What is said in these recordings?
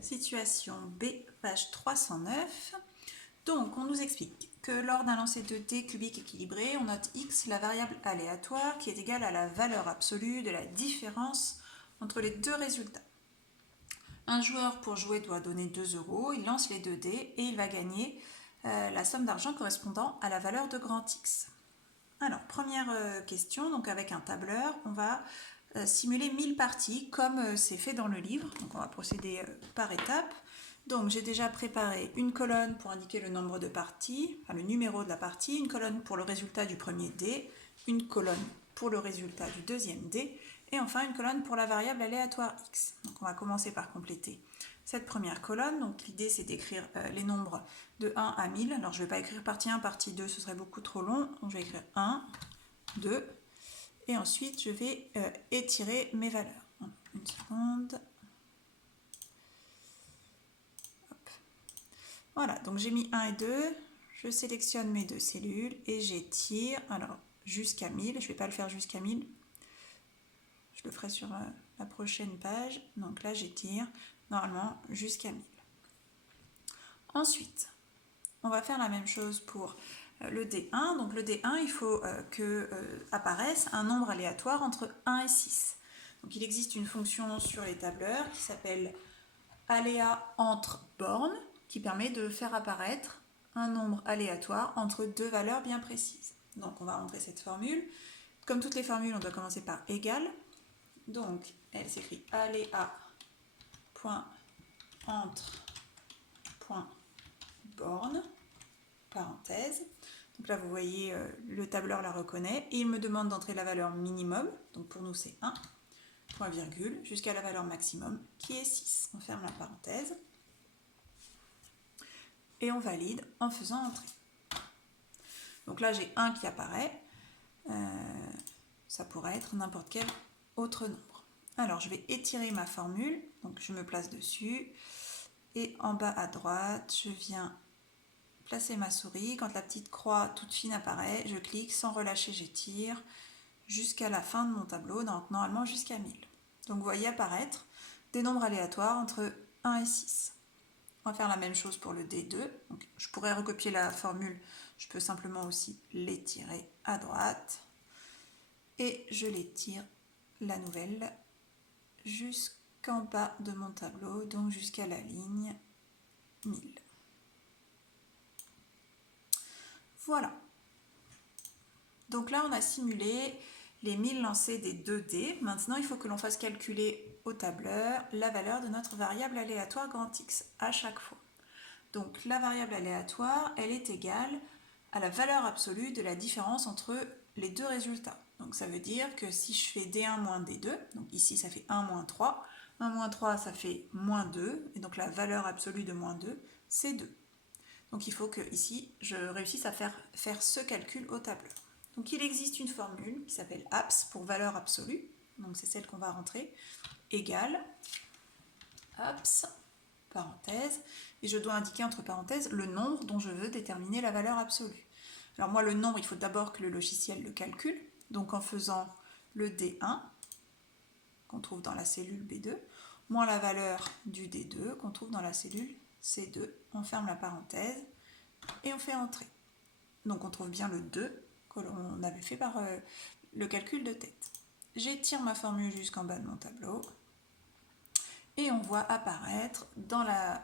Situation B, page 309. Donc, on nous explique que lors d'un lancer de dés cubique équilibré, on note x, la variable aléatoire, qui est égale à la valeur absolue de la différence entre les deux résultats. Un joueur, pour jouer, doit donner 2 €, il lance les 2 dés et il va gagner la somme d'argent correspondant à la valeur de grand X. Alors, première question, donc avec un tableur, on va simuler 1000 parties comme c'est fait dans le livre. Donc on va procéder par étapes. Donc j'ai déjà préparé une colonne pour indiquer le nombre de parties, enfin le numéro de la partie, une colonne pour le résultat du premier dé, une colonne pour le résultat du deuxième dé, et enfin une colonne pour la variable aléatoire x. Donc on va commencer par compléter cette première colonne. Donc l'idée c'est d'écrire les nombres de 1 à 1000. Alors je ne vais pas écrire partie 1, partie 2, ce serait beaucoup trop long. Donc je vais écrire 1, 2, et ensuite je vais étirer mes valeurs. Une seconde. Hop. Voilà, donc j'ai mis 1 et 2, je sélectionne mes deux cellules et j'étire, alors jusqu'à 1000, je ne vais pas le faire jusqu'à 1000, je le ferai sur la prochaine page, donc là j'étire normalement jusqu'à 1000. Ensuite, on va faire la même chose pour le D1, donc le D1 il faut que apparaisse un nombre aléatoire entre 1 et 6. Donc il existe une fonction sur les tableurs qui s'appelle aléa entre bornes, qui permet de faire apparaître un nombre aléatoire entre deux valeurs bien précises. Donc on va rentrer cette formule. Comme toutes les formules, on doit commencer par égal. Donc elle s'écrit aléa.entre.borne, parenthèse. Donc là vous voyez le tableur la reconnaît et il me demande d'entrer la valeur minimum, donc pour nous c'est 1, point virgule, jusqu'à la valeur maximum qui est 6. On ferme la parenthèse. Et on valide en faisant entrer. Donc là j'ai 1 qui apparaît, ça pourrait être n'importe quel autre nombre. Alors je vais étirer ma formule, donc je me place dessus, et en bas à droite, je viens placer ma souris. Quand la petite croix toute fine apparaît, je clique, sans relâcher j'étire, jusqu'à la fin de mon tableau, donc normalement jusqu'à 1000. Donc vous voyez apparaître des nombres aléatoires entre 1 et 6. On va faire la même chose pour le D2. Donc, je pourrais recopier la formule, je peux simplement aussi l'étirer à droite. Et je l'étire, la nouvelle, jusqu'en bas de mon tableau, donc jusqu'à la ligne 1000. Voilà. Donc là, on a simulé les 1000 lancers des 2 dés. Maintenant, il faut que l'on fasse calculer au tableur la valeur de notre variable aléatoire grand X à chaque fois. Donc la variable aléatoire, elle est égale à la valeur absolue de la différence entre les deux résultats. Donc ça veut dire que si je fais D1 moins D2, donc ici ça fait 1 moins 3, 1 moins 3 ça fait moins 2, et donc la valeur absolue de moins 2, c'est 2. Donc il faut que ici je réussisse à faire ce calcul au tableur. Donc il existe une formule qui s'appelle APS pour valeur absolue, donc c'est celle qu'on va rentrer, égale APS, parenthèse, et je dois indiquer entre parenthèses le nombre dont je veux déterminer la valeur absolue. Alors moi le nombre, il faut d'abord que le logiciel le calcule, donc en faisant le D1 qu'on trouve dans la cellule B2, moins la valeur du D2 qu'on trouve dans la cellule C2, on ferme la parenthèse et on fait entrer. Donc on trouve bien le 2 que l'on avait fait par le calcul de tête. J'étire ma formule jusqu'en bas de mon tableau et on voit apparaître dans la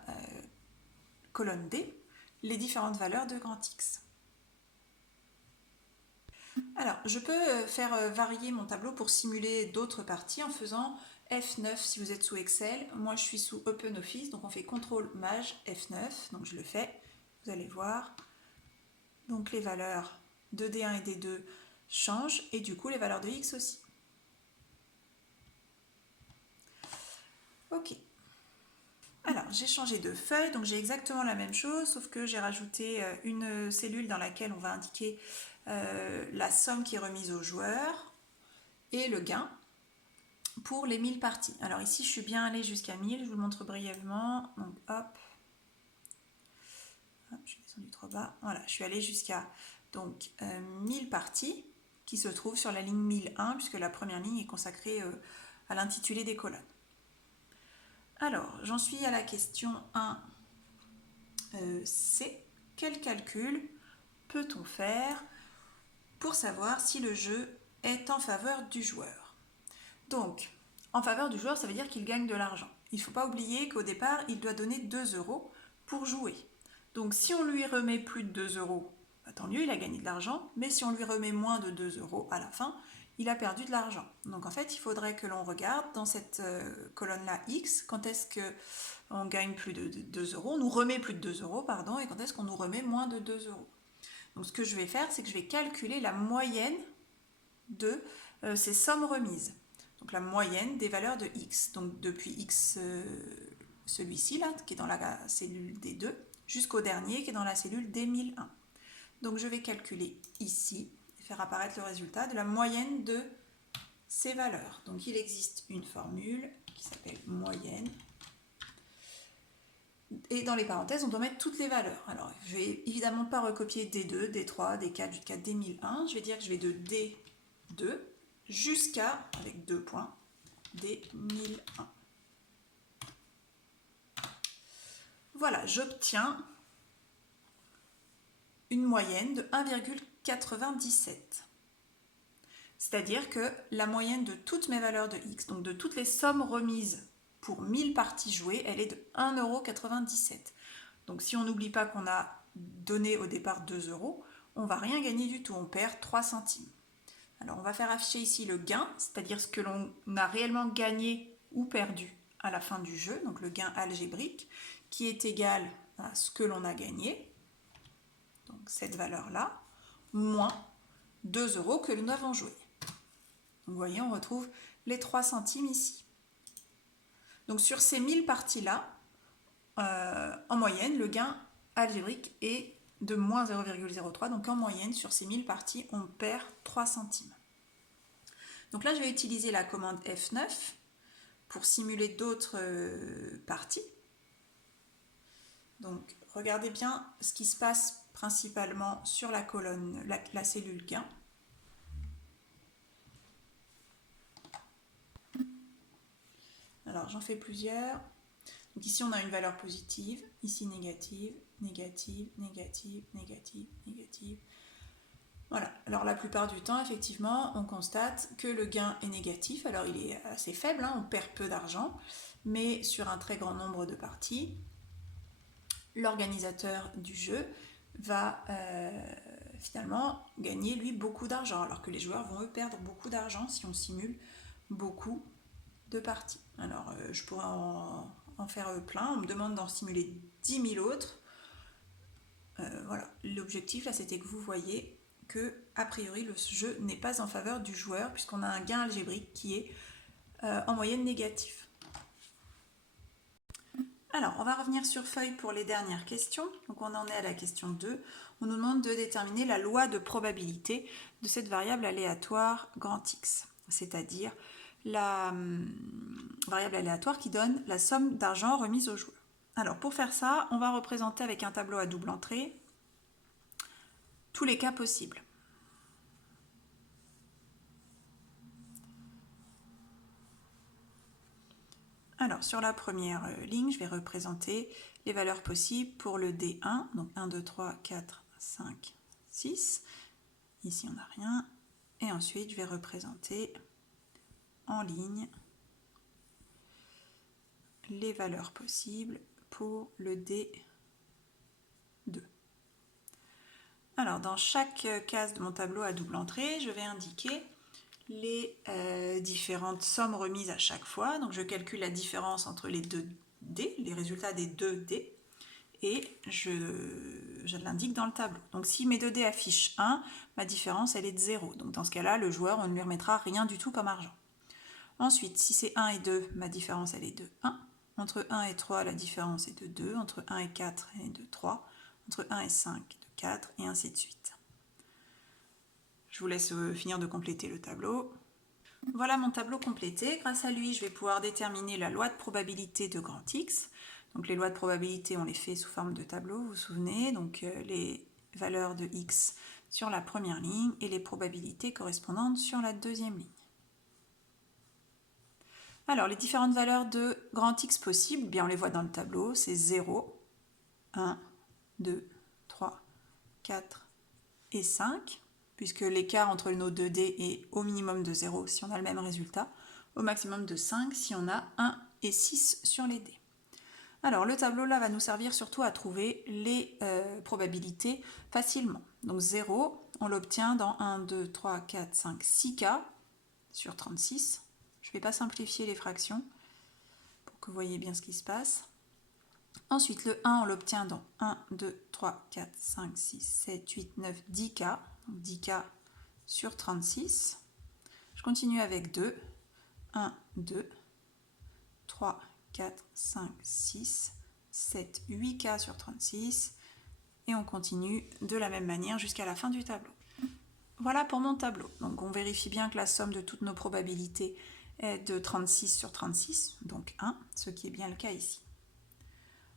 colonne D les différentes valeurs de grand X. Alors, je peux faire varier mon tableau pour simuler d'autres parties en faisant F9 si vous êtes sous Excel. Moi, je suis sous OpenOffice, donc on fait CTRL-MAJ F9. Donc, je le fais. Vous allez voir. Donc, les valeurs de D1 et D2 changent et du coup, les valeurs de X aussi. Ok. Alors, j'ai changé de feuille, donc j'ai exactement la même chose, sauf que j'ai rajouté une cellule dans laquelle on va indiquer la somme qui est remise au joueur et le gain pour les 1000 parties. Alors ici, je suis bien allée jusqu'à 1000, je vous le montre brièvement. Donc hop, je suis descendue trop bas. Voilà, je suis allée jusqu'à 1000 parties qui se trouvent sur la ligne 1001, puisque la première ligne est consacrée à l'intitulé des colonnes. Alors, j'en suis à la question 1C. Quel calcul peut-on faire pour savoir si le jeu est en faveur du joueur? Donc, en faveur du joueur, ça veut dire qu'il gagne de l'argent. Il ne faut pas oublier qu'au départ, il doit donner 2 euros pour jouer. Donc, si on lui remet plus de 2 euros, tant mieux, il a gagné de l'argent. Mais si on lui remet moins de 2 euros à la fin, il a perdu de l'argent. Donc, en fait, il faudrait que l'on regarde dans cette colonne-là X, quand est-ce qu'on gagne plus de 2 euros, on nous remet plus de 2 euros, pardon, et quand est-ce qu'on nous remet moins de 2 euros. Donc, ce que je vais faire, c'est que je vais calculer la moyenne de ces sommes remises. Donc la moyenne des valeurs de x. Donc depuis x, celui-ci là, qui est dans la cellule D2, jusqu'au dernier qui est dans la cellule D1001. Donc je vais calculer ici, et faire apparaître le résultat de la moyenne de ces valeurs. Donc il existe une formule qui s'appelle moyenne. Et dans les parenthèses, on doit mettre toutes les valeurs. Alors, je ne vais évidemment pas recopier D2, D3, D4 jusqu'à D1001. Je vais dire que je vais de D2 jusqu'à, avec 2 points, D1001. Voilà, j'obtiens une moyenne de 1,97. C'est-à-dire que la moyenne de toutes mes valeurs de x, donc de toutes les sommes remises pour 1000 parties jouées, elle est de 1,97 €. Donc si on n'oublie pas qu'on a donné au départ 2 euros, on ne va rien gagner du tout, on perd 3 centimes. Alors on va faire afficher ici le gain, c'est-à-dire ce que l'on a réellement gagné ou perdu à la fin du jeu, donc le gain algébrique, qui est égal à ce que l'on a gagné, donc cette valeur-là, moins 2 euros que nous avons joué. Donc vous voyez, on retrouve les 3 centimes ici. Donc sur ces 1000 parties-là, en moyenne, le gain algébrique est de moins 0,03. Donc en moyenne, sur ces 1000 parties, on perd 3 centimes. Donc là, je vais utiliser la commande F9 pour simuler d'autres parties. Donc regardez bien ce qui se passe principalement sur la colonne, la cellule gain. Alors j'en fais plusieurs. Donc ici on a une valeur positive, ici négative, négative, négative, négative, négative. Voilà, alors la plupart du temps effectivement on constate que le gain est négatif, alors il est assez faible, hein, on perd peu d'argent, mais sur un très grand nombre de parties, l'organisateur du jeu va finalement gagner lui beaucoup d'argent, alors que les joueurs vont eux perdre beaucoup d'argent si on simule beaucoup de parties. Alors je pourrais en faire plein, on me demande d'en simuler 10 000 autres. Voilà, l'objectif là c'était que vous voyez que a priori le jeu n'est pas en faveur du joueur puisqu'on a un gain algébrique qui est en moyenne négatif. Alors on va revenir sur feuille pour les dernières questions. Donc on en est à la question 2. On nous demande de déterminer la loi de probabilité de cette variable aléatoire grand X, c'est-à-dire la variable aléatoire qui donne la somme d'argent remise au joueur. Alors pour faire ça, on va représenter avec un tableau à double entrée tous les cas possibles. Alors sur la première ligne, je vais représenter les valeurs possibles pour le D1, donc 1, 2, 3, 4, 5, 6. Ici on n'a rien. Et ensuite je vais représenter en ligne les valeurs possibles pour le D2. Alors dans chaque case de mon tableau à double entrée, je vais indiquer les différentes sommes remises à chaque fois. Donc je calcule la différence entre les deux dés, les résultats des deux dés, et je l'indique dans le tableau. Donc si mes deux dés affichent 1, ma différence elle est de 0. Donc dans ce cas-là, le joueur, on ne lui remettra rien du tout comme argent. Ensuite, si c'est 1 et 2, ma différence elle est de 1. Entre 1 et 3, la différence est de 2. Entre 1 et 4, elle est de 3. Entre 1 et 5, de 4, et ainsi de suite. Je vous laisse finir de compléter le tableau. Voilà mon tableau complété. Grâce à lui, je vais pouvoir déterminer la loi de probabilité de grand X. Donc les lois de probabilité, on les fait sous forme de tableau, vous vous souvenez. Donc les valeurs de X sur la première ligne et les probabilités correspondantes sur la deuxième ligne. Alors, les différentes valeurs de grand X possibles, eh bien on les voit dans le tableau, c'est 0, 1, 2, 3, 4 et 5, puisque l'écart entre nos 2 dés est au minimum de 0 si on a le même résultat, au maximum de 5 si on a 1 et 6 sur les dés. Alors, le tableau là va nous servir surtout à trouver les probabilités facilement. Donc 0, on l'obtient dans 1, 2, 3, 4, 5, 6 cas sur 36. Je ne vais pas simplifier les fractions pour que vous voyez bien ce qui se passe. Ensuite, le 1, on l'obtient dans 1, 2, 3, 4, 5, 6, 7, 8, 9, 10 cas. Donc 10 cas sur 36. Je continue avec 2. 1, 2, 3, 4, 5, 6, 7, 8 cas sur 36. Et on continue de la même manière jusqu'à la fin du tableau. Voilà pour mon tableau. Donc on vérifie bien que la somme de toutes nos probabilités est de 36 sur 36, donc 1, ce qui est bien le cas ici.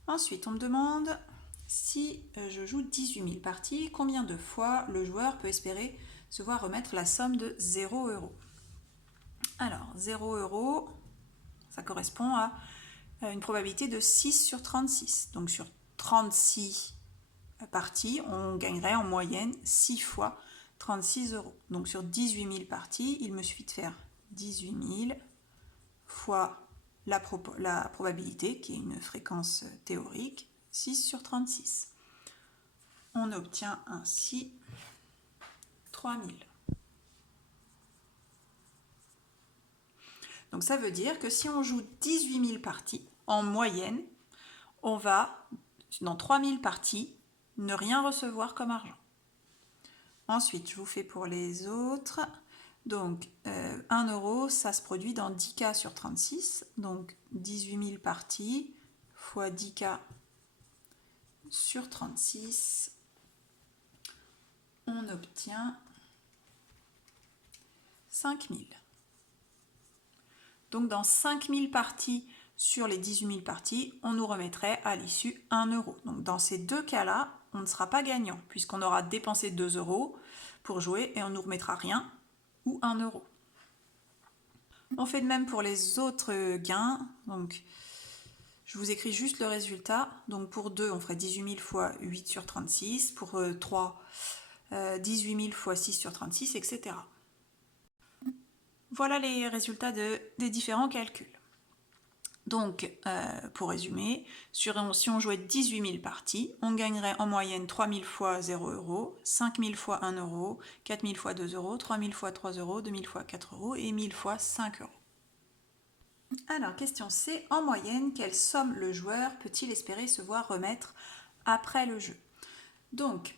Ensuite, on me demande si je joue 18 000 parties, combien de fois le joueur peut espérer se voir remettre la somme de 0 €. Alors, 0 €, ça correspond à une probabilité de 6 sur 36. Donc sur 36 parties, on gagnerait en moyenne 6 fois 36 €. Donc sur 18 000 parties, il me suffit de faire 18 000 fois la probabilité, qui est une fréquence théorique, 6 sur 36. On obtient ainsi 3000. Donc ça veut dire que si on joue 18 000 parties, en moyenne, on va, dans 3000 parties, ne rien recevoir comme argent. Ensuite, je vous fais pour les autres. Donc, 1 €, ça se produit dans 10 cas sur 36. Donc, 18 000 parties fois 10 cas sur 36. On obtient 5000. Donc, dans 5000 parties sur les 18 000 parties, on nous remettrait à l'issue 1 €. Donc, dans ces deux cas-là, on ne sera pas gagnant, puisqu'on aura dépensé 2 € pour jouer et on ne nous remettra rien, ou 1 €. On fait de même pour les autres gains. Donc, je vous écris juste le résultat. Donc, pour 2, on ferait 18 000 fois 8 sur 36. Pour 3, 18 000 fois 6 sur 36, etc. Voilà les résultats des différents calculs. Donc, pour résumer, si on jouait 18 000 parties, on gagnerait en moyenne 3 000 fois 0 €, 5 000 fois 1 €, 4 000 fois 2 €, 3 000 fois 3 €, 2 000 fois 4 € et 1 000 fois 5 €. Alors, question C. En moyenne, quelle somme le joueur peut-il espérer se voir remettre après le jeu? Donc,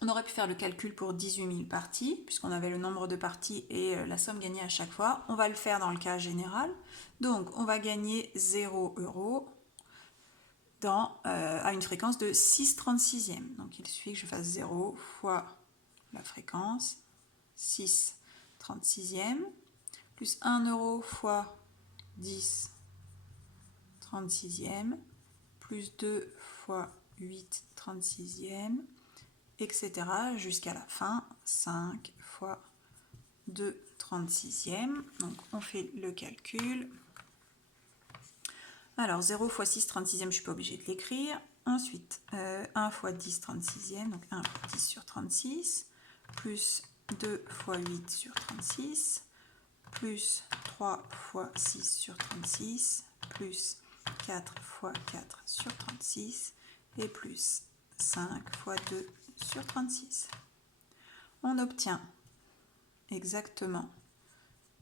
on aurait pu faire le calcul pour 18 000 parties, puisqu'on avait le nombre de parties et la somme gagnée à chaque fois. On va le faire dans le cas général. Donc, on va gagner 0 € à une fréquence de 6/36e. Donc, il suffit que je fasse 0 fois la fréquence, 6/36e, plus 1 € fois 10/36e, plus 2 fois 8/36e, etc. jusqu'à la fin, 5 fois 2/36e. Donc on fait le calcul. Alors 0 fois 6/36e, je ne suis pas obligée de l'écrire. Ensuite, 1 fois 10/36e, donc 1 fois 10 sur 36, plus 2 fois 8 sur 36, plus 3 fois 6 sur 36, plus 4 fois 4 sur 36, et plus 5 fois 2 sur 36. On obtient exactement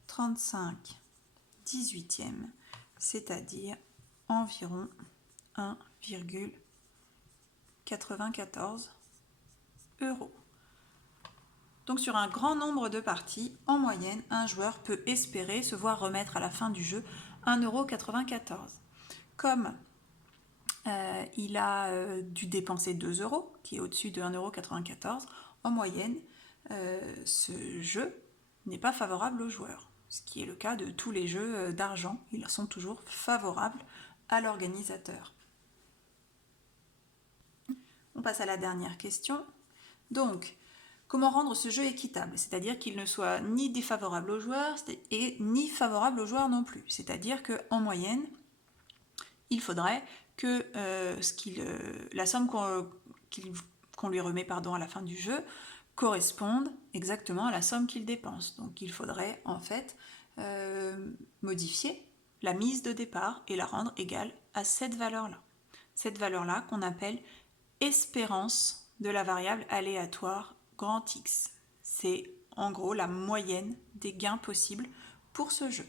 35/18e, c'est-à-dire environ 1,94 €. Donc sur un grand nombre de parties, en moyenne, un joueur peut espérer se voir remettre à la fin du jeu 1,94 €. Comme il a dû dépenser 2 €, qui est au-dessus de 1,94 €, en moyenne, ce jeu n'est pas favorable aux joueurs, ce qui est le cas de tous les jeux d'argent. Ils sont toujours favorables à l'organisateur. On passe à la dernière question. Donc, Comment rendre ce jeu équitable? C'est-à-dire qu'il ne soit ni défavorable aux joueurs et ni favorable aux joueurs non plus. C'est-à-dire qu'en moyenne, il faudrait que la somme qu'on lui remet à la fin du jeu corresponde exactement à la somme qu'il dépense. Donc il faudrait en fait modifier la mise de départ et la rendre égale à cette valeur-là. Cette valeur-là qu'on appelle espérance de la variable aléatoire grand X. C'est en gros la moyenne des gains possibles pour ce jeu.